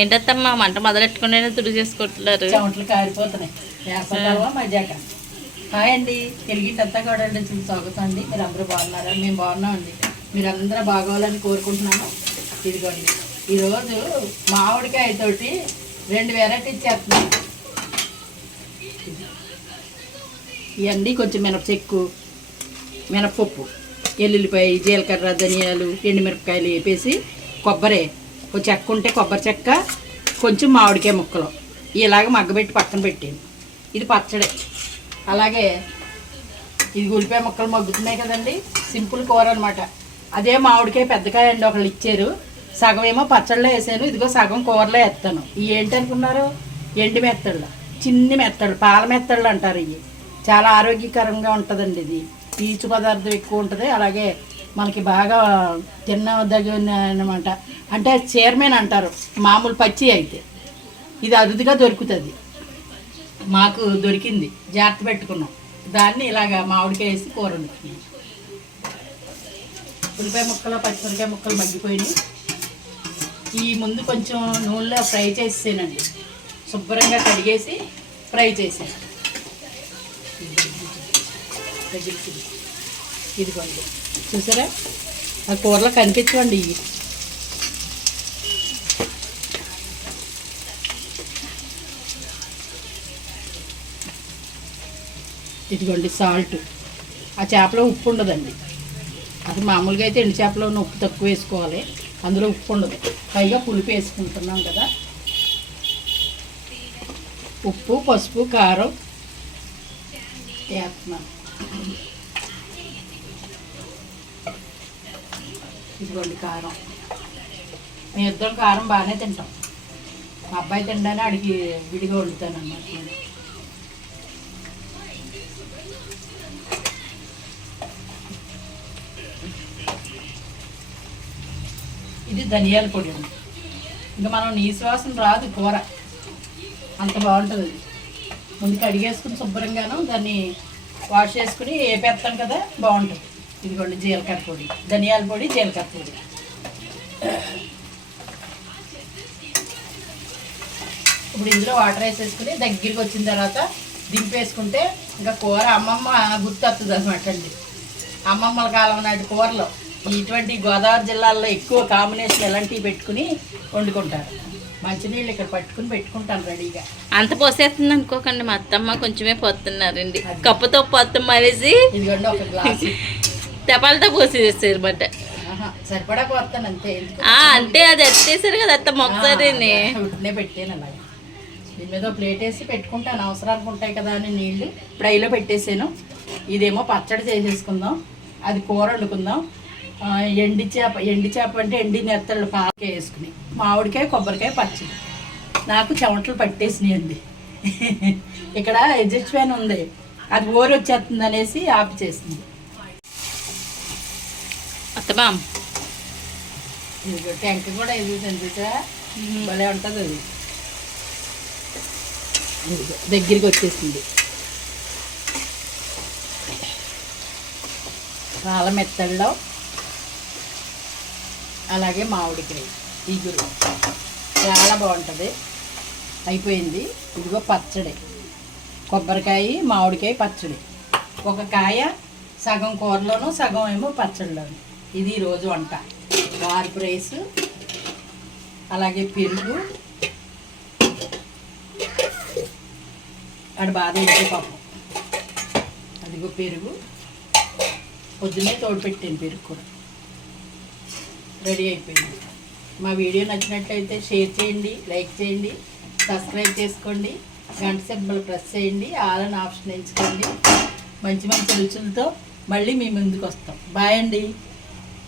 ఏంటత్తమ్మా మంట మొదలెట్టుకునే తుడి చేసుకోవట్లేరు? చెమటలు కారిపోతున్నాయి. వేసవకాలమా మధ్యాక. హాయ్ అండి, తెలుగింటంతా కూడా స్వాగతం అండి. మీరు అందరూ బాగున్నారా? మేము బాగున్నామండి. మీరు అందరూ బాగోవాలని కోరుకుంటున్నాను. ఇదిగోండి, ఈరోజు మామిడికాయతోటి 2 వెరైటీస్ చేస్తున్నాం. ఇవన్నీ కొంచెం మినపచెక్కు, మినపప్పు, ఎల్లుల్లిపాయ, జీలకర్ర, ధనియాలు, ఎండుమిరపకాయలు వేపేసి, కొబ్బరి, ఒక చెక్క ఉంటే కొబ్బరి చెక్క, కొంచెం మామిడికాయ ముక్కలు ఇలాగ మగ్గబెట్టి పక్కన పెట్టాను. ఇది పచ్చడి. అలాగే ఇది ఉల్లిపాయ ముక్కలు మగ్గుతున్నాయి కదండి, సింపుల్ కూర అనమాట. అదే మామిడికాయ పెద్దకాయ అండి ఒకళ్ళు ఇచ్చారు, సగం ఏమో పచ్చడిలో వేసాను, ఇదిగో సగం కూరలో వేస్తాను. ఇవి ఏంటనుకున్నారు? ఎండు మెత్తళ్ళు, చిన్ని మెత్తళ్ళు, పాల మెత్తళ్ళు అంటారు. ఇవి చాలా ఆరోగ్యకరంగా ఉంటుందండి. ఇది పీచు పదార్థం ఎక్కువ ఉంటుంది. అలాగే మనకి బాగా తినదగిన అనమాట. అంటే చైర్మన్ అంటారు మామూలు పచ్చి అయితే. ఇది అరుదుగా దొరుకుతుంది, మాకు దొరికింది, జాగ్రత్త పెట్టుకున్నాం. దాన్ని ఇలాగా మామిడికాయ వేసి కూర వండుకున్నాం. ఉల్లిపాయ ముక్కలు, పచ్చిమిరకాయ ముక్కలు మగ్గిపోయినాయి. ఈ ముందు కొంచెం నూనెలో ఫ్రై చేసేసానండి, శుభ్రంగా కడిగేసి ఫ్రై చేసాను. ఇదిగోండి, చూసారా? ఆ కూరలో కనిపించండి. ఇవి ఇదిగోండి సాల్ట్. ఆ చేపలో ఉప్పు ఉండదండి. అది మామూలుగా అయితే ఎండు చేపలో ఉప్పు తక్కువ వేసుకోవాలి, అందులో ఉప్పు ఉండదు. పైగా పులుపు వేసుకుంటున్నాం కదా. ఉప్పు, పసుపు, కారం వేస్తున్నాను. ఇదిగోండి కారం. మీ ఇద్దరు కారం బాగానే తింటాం. మా అబ్బాయి తిండానే అడిగి విడిగా వండుతాను అన్నమాట. నేను ఇది ధనియాల పొడి అండి. ఇంకా మనం నీసు వాసన రాదు కూర, అంత బాగుంటుంది. ముందు కడిగేసుకుని శుభ్రంగాను దాన్ని వాష్ చేసుకుని వేపేస్తాం కదా, బాగుంటుంది. ఇదిగోండి జీలకర్ర పొడి, ధనియాల పొడి, జీలకర్ర పొడి. ఇప్పుడు ఇందులో వాటర్ వేసేసుకుని దగ్గరికి వచ్చిన తర్వాత దింపేసుకుంటే ఇంకా కూర అమ్మమ్మ గుర్తొస్తుంది అనమాట అండి. అమ్మమ్మల కాలం నాటి కూరలో ఇటువంటి గోదావరి జిల్లాల్లో ఎక్కువ కాంబినేషన్ ఎలాంటివి పెట్టుకుని వండుకుంటారు. మంచినీళ్ళు ఇక్కడ పట్టుకుని పెట్టుకుంటాను రెడీగా. అంత పోసేస్తుంది అనుకోకండి, మా అత్తమ్మ కొంచెమే పోతున్నారండి. కప్పుతో పోతాం అనేసి ఇదిగోండి ఒక గ్లాస్ తెపాలతో పోసేసారు బట్ట. సరిపడా పోతాను అంతే. అంటే అది ఎత్తేసారు కదా అత్తమ్మ ఒకసారి ఉట్టినే పెట్టాను. అలాగే దీని మీద ప్లేట్ వేసి పెట్టుకుంటాను, అవసరానికి ఉంటాయి కదా అని నీళ్ళు ఫ్రైలో పెట్టేసాను. ఇదేమో పచ్చడి చేసేసుకుందాం, అది కూర వండుకుందాం. ఎండి చేప అంటే ఎండి నెత్తళ్ళు పాలకాయ వేసుకుని, మామిడికాయ, కొబ్బరికాయ పచ్చడి. నాకు చెమటలు పట్టేసినాయండి. ఇక్కడ ఎగ్జిస్ట్ ఫ్యాన్ ఉంది, అది ఓరి వచ్చేస్తుంది అనేసి ఆఫ్ చేసింది. అత్తమా ట్యాంక్ కూడా ఎదుగుతుంది సార్, భలే ఉంటుంది అది. దగ్గరికి వచ్చేసింది. పాల మెత్తల్లో అలాగే మామిడికాయ ఈగురు చాలా బాగుంటుంది. అయిపోయింది. ఇదిగో పచ్చడి, కొబ్బరికాయ, మామిడికాయ పచ్చడి. ఒక కాయ సగం కూరలోను, సగం ఏమో పచ్చడిలోను. ఇది ఈరోజు వంట. వార్పు రైస్, అలాగే పెరుగు, అక్కడ బాధ ఇంటి పాపం. అదిగో పెరుగు, పొద్దున్నే తోడు పెట్టాను పెరుగు కూడా. రెడీ అయిపోయింది. మా వీడియో నచ్చినట్లయితే షేర్ చేయండి, లైక్ చేయండి, సబ్స్క్రైబ్ చేసుకోండి, గంట సింబల్ ప్రెస్ చేయండి, ఆల్ అని ఆప్షన్ ఎంచుకోండి. మంచి మంచి రుచులతో మళ్ళీ మీ ముందుకు వస్తాం. బాయ్ అండి.